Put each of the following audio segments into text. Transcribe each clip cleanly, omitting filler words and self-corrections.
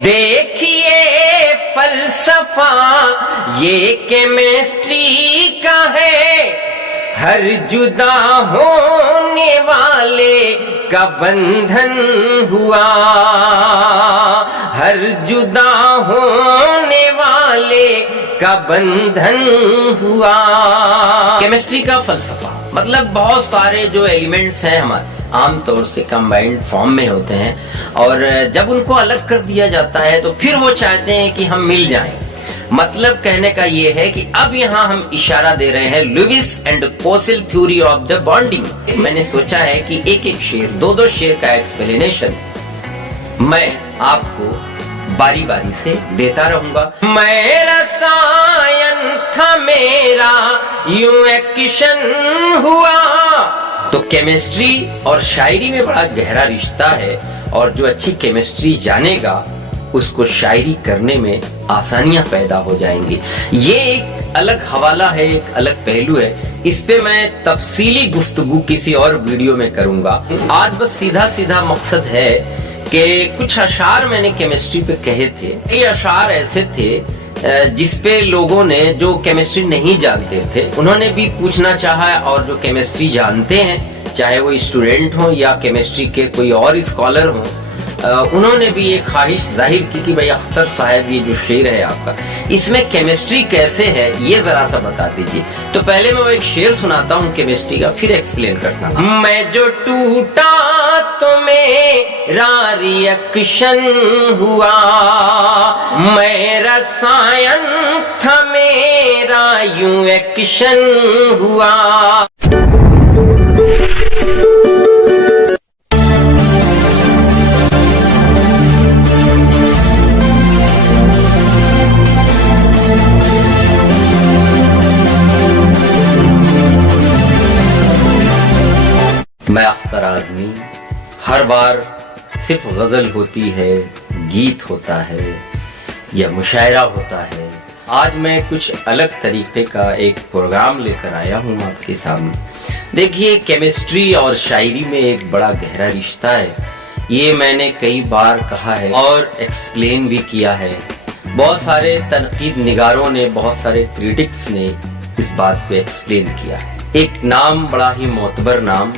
देखिए फलसफा ये केमिस्ट्री का है, हर जुदा होने वाले का बंधन हुआ, हर जुदा होने वाले का बंधन हुआ। केमिस्ट्री का फलसफा मतलब बहुत सारे जो एलिमेंट्स हैं हमारे आमतौर से कंबाइंड फॉर्म में होते हैं और जब उनको अलग कर दिया जाता है तो फिर वो चाहते हैं कि हम मिल जाएं। मतलब कहने का ये है कि अब यहाँ हम इशारा दे रहे हैं Lewis and Kossel theory of the bonding. मैंने सोचा है कि एक एक शेर दो शेर का एक्सप्लेनेशन मैं आपको बारी बारी से देता रहूंगा। मैं रसायन था मेरा यूं एक्शन हुआ। तो केमिस्ट्री और शायरी में बड़ा गहरा रिश्ता है और जो अच्छी केमिस्ट्री जानेगा उसको शायरी करने में आसानियां पैदा हो जाएंगी। ये एक अलग हवाला है, एक अलग पहलू है। इस पे मैं तफसीली गुफ्तगू किसी और वीडियो में करूंगा। आज बस सीधा सीधा मकसद है कि कुछ अशार मैंने केमिस्ट्री पे कहे थे। ये अशार ऐसे थे जिसपे लोगों ने जो केमिस्ट्री नहीं जानते थे उन्होंने भी पूछना चाहा और जो केमिस्ट्री जानते हैं चाहे वो स्टूडेंट हो या केमिस्ट्री के कोई और स्कॉलर हो उन्होंने भी ये ख्वाहिश जाहिर की कि भाई अख्तर साहब ये जो शेर है आपका इसमें केमिस्ट्री कैसे है ये जरा सा बता दीजिए। तो पहले मैं वो एक शेर सुनाता हूँ केमिस्ट्री का, फिर एक्सप्लेन करता हूँ। मैं जो टूटा तो मेरा रिएक्शन हुआ, मैं रसायन था मेरा यूं एक्शन हुआ। मैं अख्तर आज़मी, हर बार सिर्फ गजल होती है, गीत होता है या मुशायरा होता है। आज मैं कुछ अलग तरीके का एक प्रोग्राम लेकर आया हूँ आपके सामने। देखिए केमिस्ट्री और शायरी में एक बड़ा गहरा रिश्ता है, ये मैंने कई बार कहा है और एक्सप्लेन भी किया है। बहुत सारे तनकीद निगारों ने, बहुत सारे क्रिटिक्स ने इस बात को एक्सप्लेन किया है। एक नाम बड़ा ही मोतबर नाम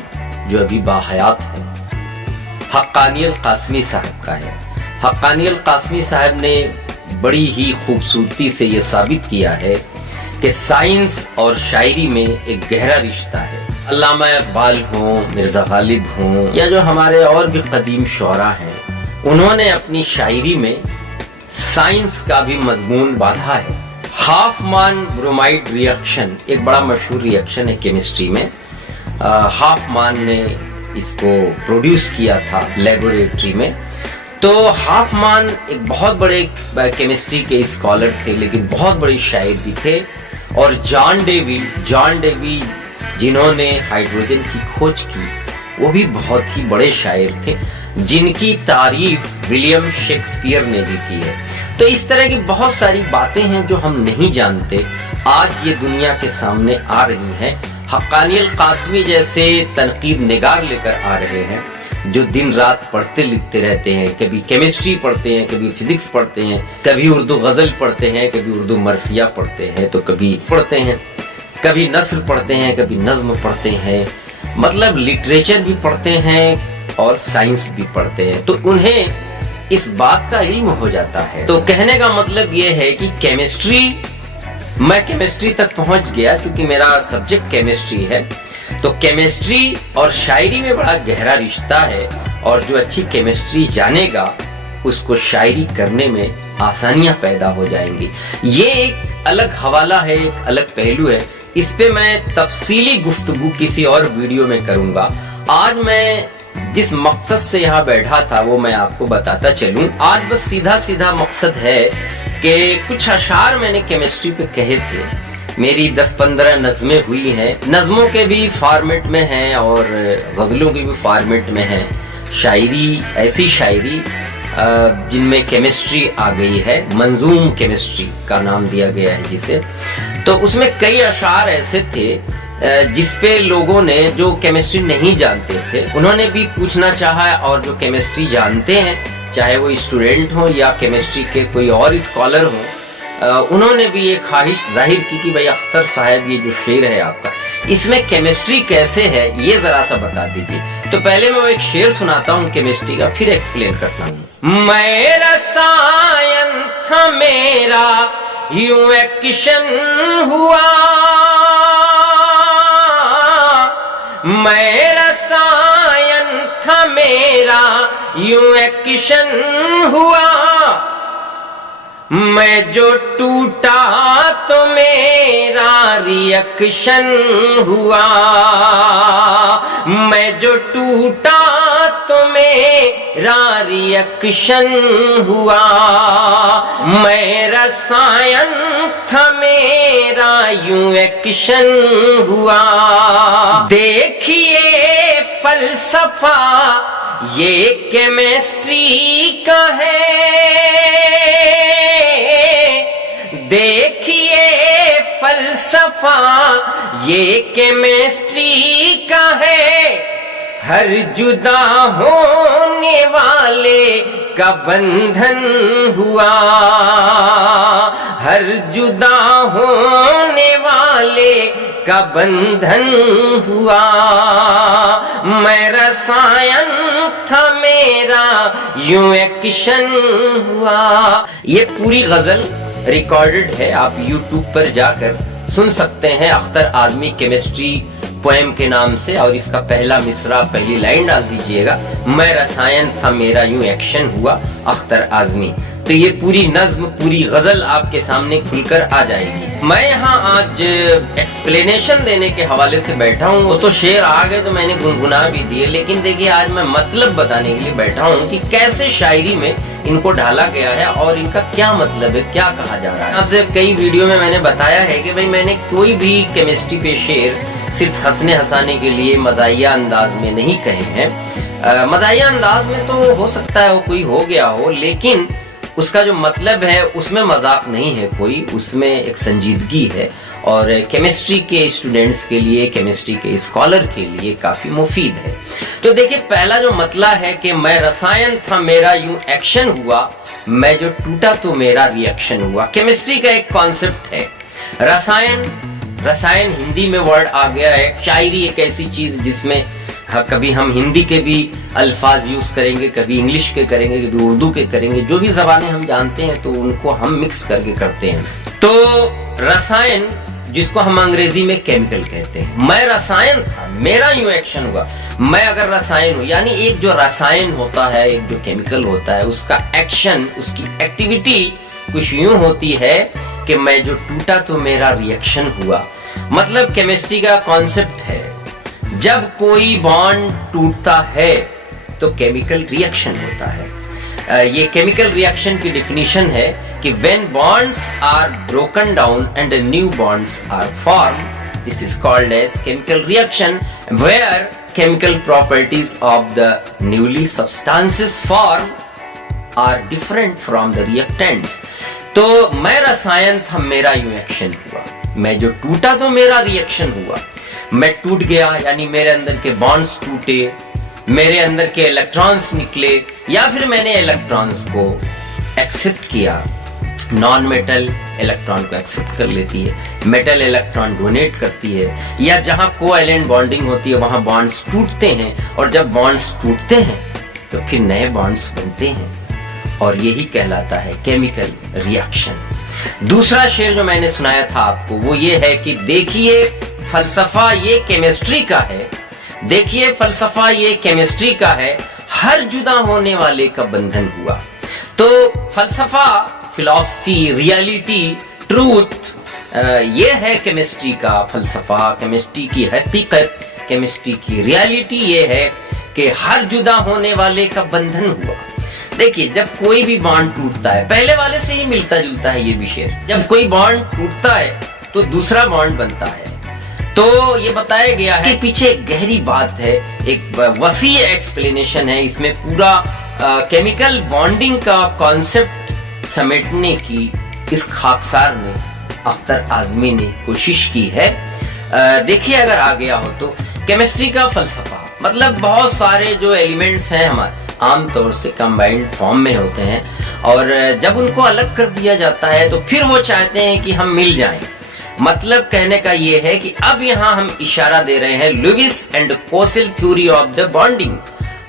जो अभी बाहयात है हक्कानी अल कासमी साहब का है। हक्कानी अल कासमी साहब ने बड़ी ही खूबसूरती से ये साबित किया है कि साइंस और शायरी में एक गहरा रिश्ता है। अल्लामा इकबाल हों, मिर्जा गालिब हों या जो हमारे और भी कदीम शोरा हैं, उन्होंने अपनी शायरी में साइंस का भी मजमून बांधा है। हाफमान ब्रोमाइड रिएक्शन एक बड़ा मशहूर रिएक्शन है केमिस्ट्री में। हाफमान ने इसको प्रोड्यूस किया था लेबोरेटरी में। तो हाफमान एक बहुत बड़े केमिस्ट्री के स्कॉलर थे लेकिन बहुत बड़े शायर भी थे। और जॉन डेवी जिन्होंने हाइड्रोजन की खोज की वो भी बहुत ही बड़े शायर थे जिनकी तारीफ विलियम शेक्सपियर ने भी की है। तो इस तरह की बहुत सारी बातें हैं जो हम नहीं जानते, आज ये दुनिया के सामने आ रही हैं। हक्कानी अल कासमी जैसे तनकीद निगार लेकर आ रहे हैं जो दिन रात पढ़ते लिखते रहते हैं, कभी केमिस्ट्री पढ़ते हैं, कभी फिजिक्स पढ़ते हैं, कभी उर्दू गजल पढ़ते हैं, कभी उर्दू मरसिया पढ़ते हैं, तो कभी पढ़ते हैं, कभी नस्र पढ़ते हैं, कभी नज्म पढ़ते हैं, मतलब लिटरेचर भी पढ़ते हैं और साइंस भी पढ़ते हैं। तो उन्हें इस बात का इल्म हो जाता है। तो कहने का मतलब ये है कि मैं केमिस्ट्री तक पहुंच गया क्योंकि मेरा सब्जेक्ट केमिस्ट्री है। तो केमिस्ट्री और शायरी में बड़ा गहरा रिश्ता है और जो अच्छी केमिस्ट्री जानेगा उसको शायरी करने में आसानियां पैदा हो जाएंगी। ये एक अलग हवाला है, एक अलग पहलू है। इस पे मैं तफसीली गुफ्तगू किसी और वीडियो में करूंगा। आज मैं जिस मकसद से यहाँ बैठा था वो मैं आपको बताता चलूं। आज बस सीधा सीधा मकसद है कि कुछ अशार मैंने केमिस्ट्री पे कहे थे। मेरी 10-15 नज़में हुई हैं, नज़मों के भी फॉर्मेट में हैं और गज़लों के भी फॉर्मेट में हैं। शायरी ऐसी शायरी जिनमें केमिस्ट्री आ गई है, मंजूम केमिस्ट्री का नाम दिया गया है जिसे। तो उसमें कई अशार ऐसे थे जिसपे लोगों ने जो केमिस्ट्री नहीं जानते थे उन्होंने भी पूछना चाहा और जो केमिस्ट्री जानते हैं चाहे वो स्टूडेंट हो या केमिस्ट्री के कोई और स्कॉलर हो, उन्होंने भी ये ख्वाहिश जाहिर की कि भाई अख्तर साहब ये जो शेर है आपका, इसमें केमिस्ट्री कैसे है ये जरा सा बता दीजिए। तो पहले मैं वो एक शेर सुनाता हूँ केमिस्ट्री का, फिर एक्सप्लेन करता हूँ। मैं रसायन था मेरा यूं एक्शन हुआ, मैं रसायन था मेरा यूं एक्शन हुआ, मैं जो टूटा तो मेरा रिएक्शन हुआ, मैं जो टूटा तो मेरा रिएक्शन हुआ, मैं रसायन था मेरा यूं एक्शन हुआ। देखिए फलसफा ये केमिस्ट्री का है, देखिए फलसफा ये केमिस्ट्री का है, हर जुदा होने वाले का बंधन हुआ, हर जुदा होने वाले का बंधन हुआ, मैं रसायन था मेरा यूं एक्शन हुआ। ये पूरी गजल रिकॉर्डेड है, आप YouTube पर जाकर सुन सकते हैं, अख्तर आजमी केमिस्ट्री पोएम के नाम से, और इसका पहला मिसरा पहली लाइन डाल दीजिएगा, मैं रसायन था मेरा यूं एक्शन हुआ अख्तर आजमी। तो ये पूरी नज्म पूरी गजल आपके सामने खुलकर आ जाएगी। मैं यहाँ आज एक्सप्लेनेशन देने के हवाले से बैठा हूँ, वो तो शेर आ गए तो मैंने गुनगुना भी दिए, लेकिन देखिए आज मैं मतलब बताने के लिए बैठा हूँ कि कैसे शायरी में इनको ढाला गया है और इनका क्या मतलब है, क्या कहा जा रहा है। आपसे कई वीडियो में मैंने बताया है कि भाई मैंने कोई भी केमिस्ट्री पे शेर सिर्फ हंसने हंसाने के लिए मजाहिया अंदाज में नहीं कहे हैं। मजाहिया अंदाज में तो हो सकता है वो कोई हो गया हो, लेकिन उसका जो मतलब है उसमें मजाक नहीं है कोई, उसमें एक संजीदगी है और केमिस्ट्री के स्टूडेंट्स के लिए, केमिस्ट्री के स्कॉलर के लिए काफी मुफीद है। तो देखिए पहला जो मतला है कि मैं रसायन था मेरा यूं एक्शन हुआ, मैं जो टूटा तो मेरा रिएक्शन हुआ। केमिस्ट्री का एक कॉन्सेप्ट है रसायन, रसायन हिंदी में वर्ड आ गया है। शायरी एक ऐसी चीज जिसमें कभी हम हिंदी के भी अल्फाज यूज करेंगे, कभी इंग्लिश के करेंगे, कभी उर्दू के करेंगे, जो भी जबानें हम जानते हैं तो उनको हम मिक्स करके करते हैं। तो रसायन जिसको हम अंग्रेजी में केमिकल कहते हैं, मैं रसायन था मेरा यूं एक्शन हुआ। मैं अगर रसायन हूं, यानी एक जो रसायन होता है, एक जो केमिकल होता है, उसका एक्शन, उसकी एक्टिविटी कुछ यूं होती है कि मैं जो टूटा तो मेरा रिएक्शन हुआ। मतलब केमिस्ट्री का कॉन्सेप्ट है जब कोई बॉन्ड टूटता है तो केमिकल रिएक्शन होता है। ये केमिकल रिएक्शन की डेफिनेशन है कि when bonds are broken down and new bonds are formed, this is called as chemical reaction, where chemical properties of the newly substances formed are different from the reactants. तो मैं रसायन था मेरा यूं action हुआ, मैं जो टूटा तो मेरा रिएक्शन हुआ। मैं टूट गया यानी मेरे अंदर के बॉन्ड्स टूटे, मेरे अंदर के इलेक्ट्रॉन्स निकले, या फिर मैंने इलेक्ट्रॉन्स को एक्सेप्ट किया। नॉन मेटल इलेक्ट्रॉन को एक्सेप्ट कर लेती है, मेटल इलेक्ट्रॉन डोनेट करती है, या जहां कोवैलेंट बॉन्डिंग होती है वहां बॉन्ड्स टूटते हैं, और जब बॉन्ड्स टूटते हैं तो फिर नए बॉन्ड्स बनते हैं, और यही कहलाता है केमिकल रिएक्शन। दूसरा शेर जो मैंने सुनाया था आपको वो ये है कि देखिए फलसफा ये केमिस्ट्री का है, देखिए फलसफा ये केमिस्ट्री का है, हर जुदा होने वाले का बंधन हुआ। तो फलसफा, फिलॉसफी, रियलिटी, ट्रूथ, ये है केमिस्ट्री का फलसफा, केमिस्ट्री की हकीकत, केमिस्ट्री की रियलिटी ये है कि हर जुदा होने वाले का बंधन हुआ। देखिए जब कोई भी बॉन्ड टूटता है, पहले वाले से ही मिलता जुलता है ये विषय, जब कोई बॉन्ड टूटता है तो दूसरा बॉन्ड बनता है। तो ये बताया गया है कि पीछे एक गहरी बात है, एक वसी एक्सप्लेनेशन है, इसमें पूरा केमिकल बॉन्डिंग का कॉन्सेप्ट समेटने की इस खाकसार में अख्तर आजमी ने कोशिश की है। देखिए अगर आ गया हो तो केमिस्ट्री का फलसफा मतलब बहुत सारे जो एलिमेंट्स हैं हमारे, आमतौर से कंबाइंड फॉर्म में होते हैं, और जब उनको अलग कर दिया जाता है तो फिर वो चाहते हैं कि हम मिल जाएं। मतलब कहने का ये है कि अब यहाँ हम इशारा दे रहे हैं Lewis and Kossel theory of the bonding.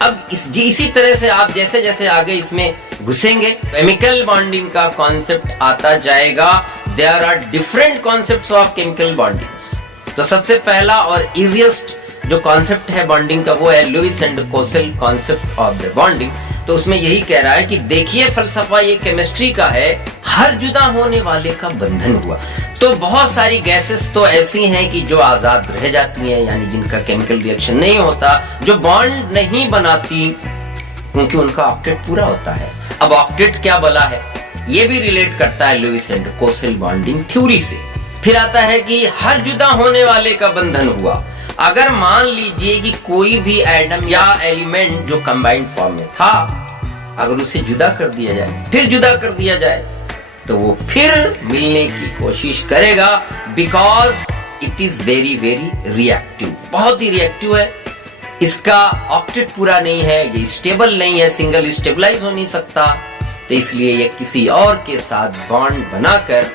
अब इसी तरह से आप जैसे जैसे आगे इसमें घुसेंगे, केमिकल बॉन्डिंग का कॉन्सेप्ट आता जाएगा। There are different concepts of chemical bondings. तो सबसे पहला और इजिएस्ट जो कॉन्सेप्ट है बॉन्डिंग का वो है Lewis and Kossel concept of the bonding. तो उसमें यही कह रहा है कि देखिए फलसफा ये केमिस्ट्री का है, हर जुदा होने वाले का बंधन हुआ। तो बहुत सारी गैसेस तो ऐसी हैं कि जो आजाद रह जाती हैं, यानी जिनका केमिकल रिएक्शन नहीं होता, जो बॉन्ड नहीं बनाती क्योंकि उनका ऑक्टेट पूरा होता है। अब ऑक्टेट क्या बोला है, ये भी रिलेट करता है Lewis and Kossel bonding theory से। फिर आता है कि हर जुदा होने वाले का बंधन हुआ। अगर मान लीजिए कि कोई भी एटम या एलिमेंट जो कंबाइंड फॉर्म में था, अगर उसे जुदा कर दिया जाए, फिर जुदा कर दिया जाए, तो वो फिर मिलने की कोशिश करेगा, because it is very very reactive, बहुत ही रिएक्टिव है। इसका ऑक्टेट पूरा नहीं है, ये स्टेबल नहीं है, सिंगल स्टेबलाइज हो नहीं सकता, तो इसलिए ये किसी और के साथ बॉन्ड बनाकर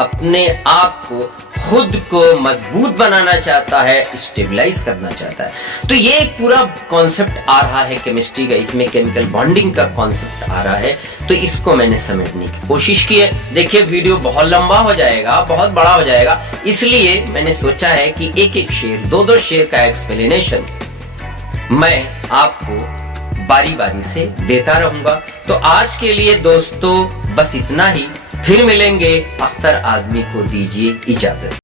अपने आप को, खुद को मजबूत बनाना चाहता है, स्टेबलाइज करना चाहता है। तो ये एक पूरा कॉन्सेप्ट आ रहा है केमिस्ट्री का, इसमें केमिकल बॉन्डिंग का कॉन्सेप्ट आ रहा है। तो इसको मैंने समेटने की कोशिश की है। देखिए वीडियो बहुत लंबा हो जाएगा, बहुत बड़ा हो जाएगा, इसलिए मैंने सोचा है कि एक एक शेर, दो शेर का एक्सप्लेनेशन मैं आपको बारी बारी से देता रहूंगा। तो आज के लिए दोस्तों बस इतना ही, फिर मिलेंगे। अख्तर आजमी को दीजिए इजाजत।